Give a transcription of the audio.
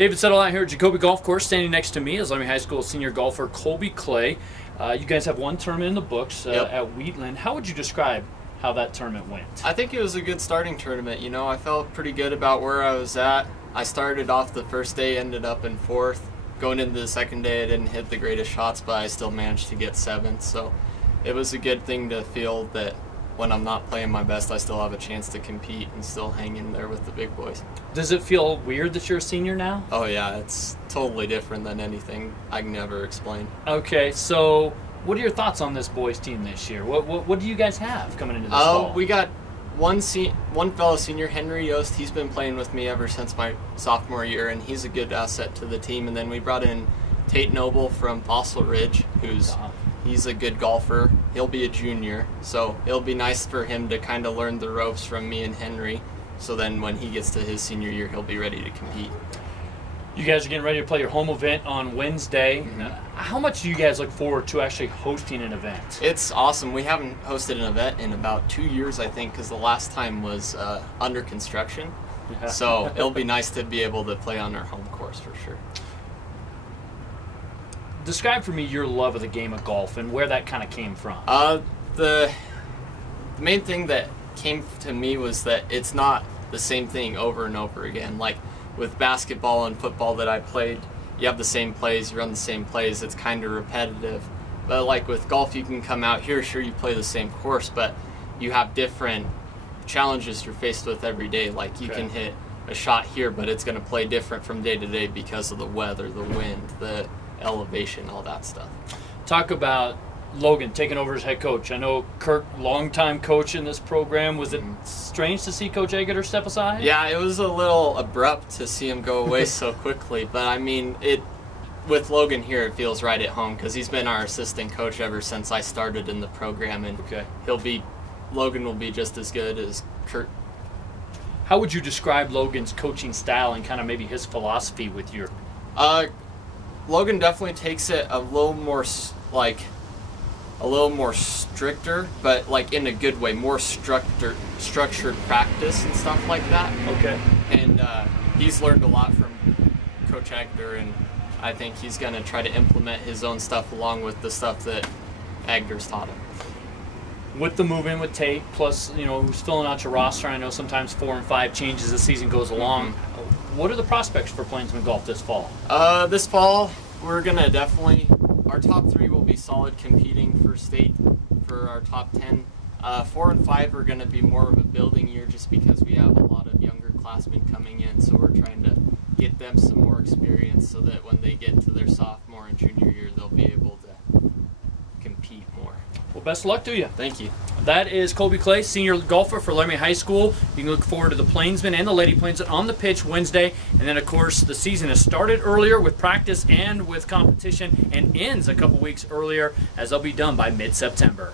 David settled out here at KOWB Golf Course. Standing next to me is Laramie High School senior golfer Colby Clay. You guys have one tournament in the books at Wheatland. How would you describe how that tournament went? I think it was a good starting tournament. You know, I felt pretty good about where I was at. I started off the first day, ended up in 4th. Going into the second day, I didn't hit the greatest shots, but I still managed to get 7th. So it was a good thing to feel that when I'm not playing my best, I still have a chance to compete and still hang in there with the big boys. Does it feel weird that you're a senior now? Oh yeah, it's totally different than anything I can ever explain. Okay, so what are your thoughts on this boys team this year? What do you guys have coming into this fall? We got one fellow senior, Henry Yost. He's been playing with me ever since my sophomore year, and he's a good asset to the team. And then we brought in Tate Noble from Fossil Ridge, he's a good golfer. He'll be a junior, so it'll be nice for him to kind of learn the ropes from me and Henry, so then when he gets to his senior year, he'll be ready to compete. You guys are getting ready to play your home event on Wednesday. How much do you guys look forward to actually hosting an event? It's awesome. We haven't hosted an event in about 2 years, I think, because the last time was under construction. Yeah. So it'll be nice to be able to play on our home course for sure. Describe for me your love of the game of golf and where that kind of came from. The main thing that came to me was that it's not the same thing over and over again. Like with basketball and football that I played, you have the same plays, you run the same plays, it's kind of repetitive. But like with golf, you can come out here, sure you play the same course, but you have different challenges you're faced with every day. Like you can hit a shot here, but it's going to play different from day to day because of the weather, the wind, the elevation, all that stuff. Talk about Logan taking over as head coach. I know Kirk, longtime coach in this program. Was it strange to see Coach Agutter step aside? Yeah, it was a little abrupt to see him go away so quickly, but I mean, with Logan here, it feels right at home because he's been our assistant coach ever since I started in the program, and Logan will be just as good as Kirk. How would you describe Logan's coaching style and kind of maybe his philosophy with your? Logan definitely takes it a little more stricter, but like in a good way, more structured practice and stuff like that. Okay. And he's learned a lot from Coach Agutter, and I think he's going to try to implement his own stuff along with the stuff that Agner's taught him. With the move in with Tate, plus who's filling out your roster, I know sometimes 4 and 5 changes as the season goes along. What are the prospects for Plainsman golf this fall? This fall, we're going to definitely, our top 3 will be solid competing for state for our top 10. 4 and 5 are going to be more of a building year just because we have a lot of younger classmen coming in, so we're trying to get them some more experience so that when they get to their sophomore and junior year, they'll be able to compete more. Well, best of luck to you. Thank you. That is Colby Clay, senior golfer for Laramie High School. You can look forward to the Plainsmen and the Lady Plainsmen on the pitch Wednesday. And then, of course, the season has started earlier with practice and with competition and ends a couple weeks earlier as they'll be done by mid-September.